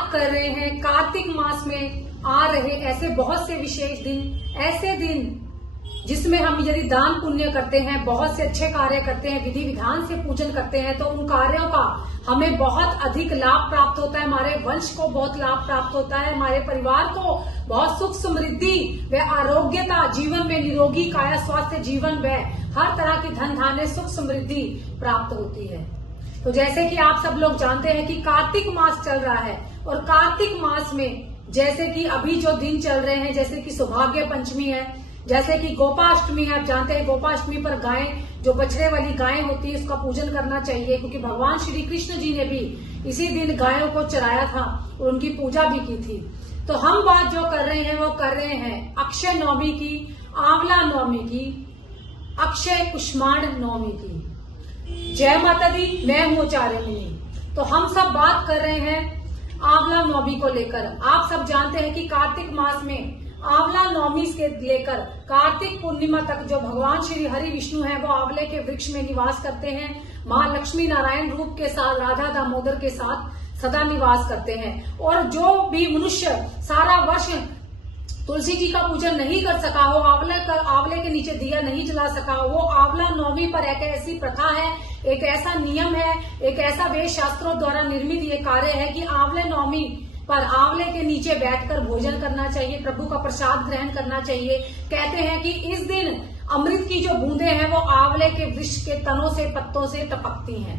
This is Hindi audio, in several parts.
बात कर रहे हैं कार्तिक मास में आ रहे ऐसे बहुत से विशेष दिन, ऐसे दिन जिसमें हम यदि दान पुण्य करते हैं, बहुत से अच्छे कार्य करते हैं, विधि विधान से पूजन करते हैं, तो उन कार्यों का हमें बहुत अधिक लाभ प्राप्त होता है, हमारे वंश को बहुत लाभ प्राप्त होता है, हमारे परिवार को बहुत सुख समृद्धि व आरोग्यता, जीवन में निरोगी काया स्वास्थ्य जीवन व हर तरह की धन धान्य सुख समृद्धि प्राप्त होती है। तो जैसे कि आप सब लोग जानते हैं कि कार्तिक मास चल रहा है और कार्तिक मास में जैसे कि अभी जो दिन चल रहे हैं, जैसे कि सौभाग्य पंचमी है, जैसे कि गोपाष्टमी है। आप जानते हैं गोपाष्टमी पर गाय, जो बछड़े वाली गाय होती है, उसका पूजन करना चाहिए, क्योंकि भगवान श्री कृष्ण जी ने भी इसी दिन गायों को चराया था और उनकी पूजा भी की थी। तो हम बात जो कर रहे हैं वो कर रहे हैं अक्षय नवमी की, आंवला नवमी की, अक्षय कुष्मांड नवमी की। जय माता दी, मैं हूँ आचार्य। तो हम सब बात कर रहे हैं आंवला नवमी को लेकर। आप सब जानते हैं कि कार्तिक मास में आंवला नवमी से लेकर कार्तिक पूर्णिमा तक जो भगवान श्री हरि विष्णु हैं वो आंवले के वृक्ष में निवास करते हैं, महालक्ष्मी नारायण रूप के साथ, राधा दामोदर के साथ सदा निवास करते हैं। और जो भी मनुष्य सारा वर्ष तुलसी जी का पूजन नहीं कर सका हो, आंवले के नीचे दिया नहीं जला सका हो, वो आंवला नवमी पर एक ऐसी प्रथा है, एक ऐसा नियम है, एक ऐसा वेद शास्त्रों द्वारा निर्मित ये कार्य है कि आंवले नवमी पर आंवले के नीचे बैठकर भोजन करना चाहिए, प्रभु का प्रसाद ग्रहण करना चाहिए। कहते हैं कि इस दिन अमृत की जो बूंदें हैं वो आंवले के वृक्ष के तनों से, पत्तों से टपकती हैं।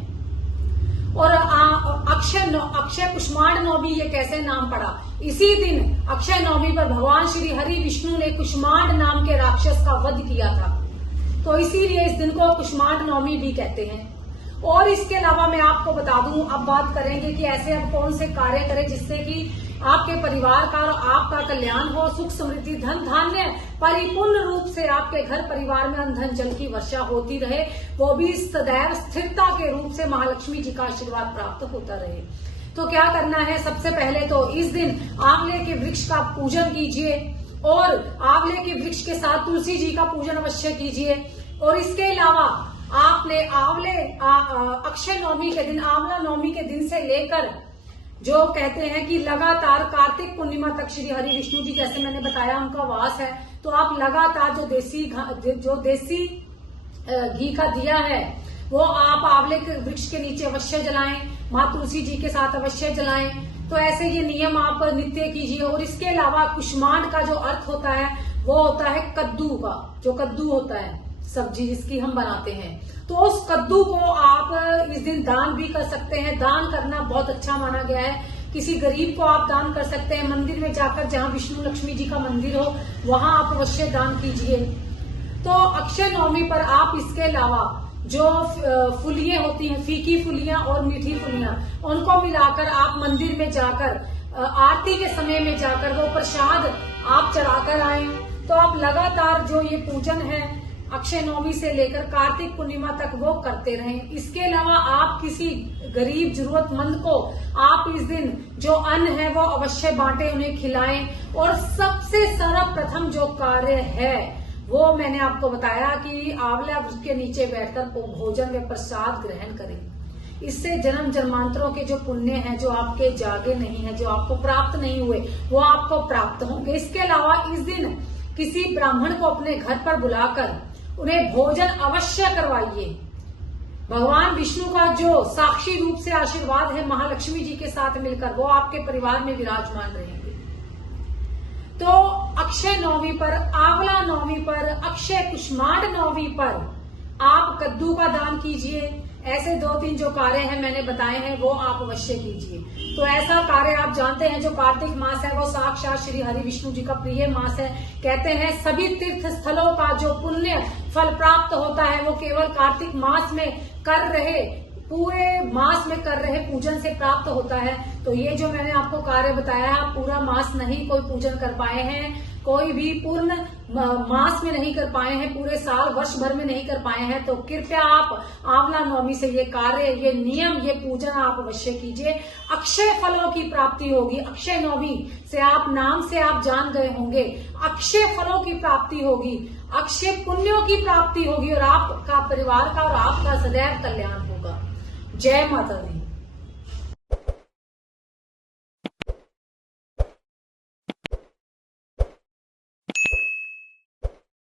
और अक्षय कुष्मांड नवमी ये कैसे नाम पड़ा? इसी दिन अक्षय नवमी पर भगवान श्री हरि विष्णु ने कुष्मांड नाम के राक्षस का वध किया था, तो इसीलिए इस दिन को कुष्मांड नवमी भी कहते हैं। और इसके अलावा मैं आपको बता दूं, अब बात करेंगे कि ऐसे अब कौन से कार्य करें जिससे कि आपके परिवार का और आपका कल्याण हो, सुख समृद्धि धन धान्य परिपूर्ण रूप से आपके घर परिवार में अन्न धन जल की वर्षा होती रहे, वो भी सदैव स्थिरता के रूप से महालक्ष्मी जी का आशीर्वाद प्राप्त होता रहे। तो क्या करना है? सबसे पहले तो इस दिन आंवले के वृक्ष का पूजन कीजिए और आंवले के वृक्ष के साथ तुलसी जी का पूजन अवश्य कीजिए। और इसके अलावा आपने अक्षय नवमी के दिन, आंवला नवमी के दिन से लेकर जो कहते हैं कि लगातार कार्तिक पूर्णिमा तक श्री हरि विष्णु जी, जैसे मैंने बताया, उनका वास है, तो आप लगातार जो देसी घी का दिया है वो आप आंवले के वृक्ष के नीचे अवश्य जलाएं, माँ तुलसी जी के साथ अवश्य जलाएं। तो ऐसे ये नियम आप नित्य कीजिए। और इसके अलावा कुष्मांड का जो अर्थ होता है वो होता है कद्दू का, जो कद्दू होता है सब्जी जिसकी हम बनाते हैं, तो उस कद्दू को आप इस दिन दान भी कर सकते हैं। दान करना बहुत अच्छा माना गया है। किसी गरीब को आप दान कर सकते हैं, मंदिर में जाकर, जहां विष्णु लक्ष्मी जी का मंदिर हो वहां आप अवश्य दान कीजिए। तो अक्षय नवमी पर आप इसके अलावा जो फुलियां होती हैं, फीकी फुलियां और मीठी फुलियां, उनको मिलाकर आप मंदिर में जाकर आरती के समय में जाकर वो प्रसाद आप चढ़ाकर आए। तो आप लगातार जो ये पूजन है अक्षय नवमी से लेकर कार्तिक पूर्णिमा तक वो करते रहें। इसके अलावा आप किसी गरीब जरूरतमंद को आप इस दिन जो अन्न है वो अवश्य बांटे, उन्हें खिलाएं। और सबसे सर्वप्रथम जो कार्य है वो मैंने आपको बताया कि आंवला वृक्ष के नीचे बैठकर भोजन व प्रसाद ग्रहण करें। इससे जन्म जन्मांतरों के जो पुण्य हैं, जो आपके जागे नहीं है, जो आपको प्राप्त नहीं हुए, वो आपको प्राप्त होंगे। इसके अलावा इस दिन किसी ब्राह्मण को अपने घर पर बुलाकर उन्हें भोजन अवश्य करवाइए। भगवान विष्णु का जो साक्षी रूप से आशीर्वाद है महालक्ष्मी जी के साथ मिलकर, वो आपके परिवार में विराजमान रहेंगे। तो अक्षय नवमी पर, आंवला नवमी पर, अक्षय कुष्मांड नवमी पर आप कद्दू का दान कीजिए। ऐसे 2-3 जो कार्य हैं मैंने बताए हैं वो आप अवश्य कीजिए। तो ऐसा कार्य आप जानते हैं, जो कार्तिक मास है वो साक्षात श्री हरि विष्णु जी का प्रिय मास है। कहते हैं सभी तीर्थ स्थलों का जो पुण्य फल प्राप्त होता है वो केवल कार्तिक मास में कर रहे, पूरे मास में कर रहे पूजन से प्राप्त होता है। तो ये जो मैंने आपको कार्य बताया, आप पूरा मास नहीं कोई पूजन कर पाए हैं, कोई भी पूर्ण मास में नहीं कर पाए हैं, पूरे साल वर्ष भर में नहीं कर पाए हैं, तो कृपया आप आंवला नवमी से ये कार्य, ये नियम, ये पूजन आप अवश्य कीजिए। अक्षय फलों की प्राप्ति होगी। अक्षय नवमी से आप नाम से आप जान गए होंगे, अक्षय फलों की प्राप्ति होगी, अक्षय पुण्यों की प्राप्ति होगी और आपका परिवार का और आपका सदैव कल्याण होगा। जय माता दी।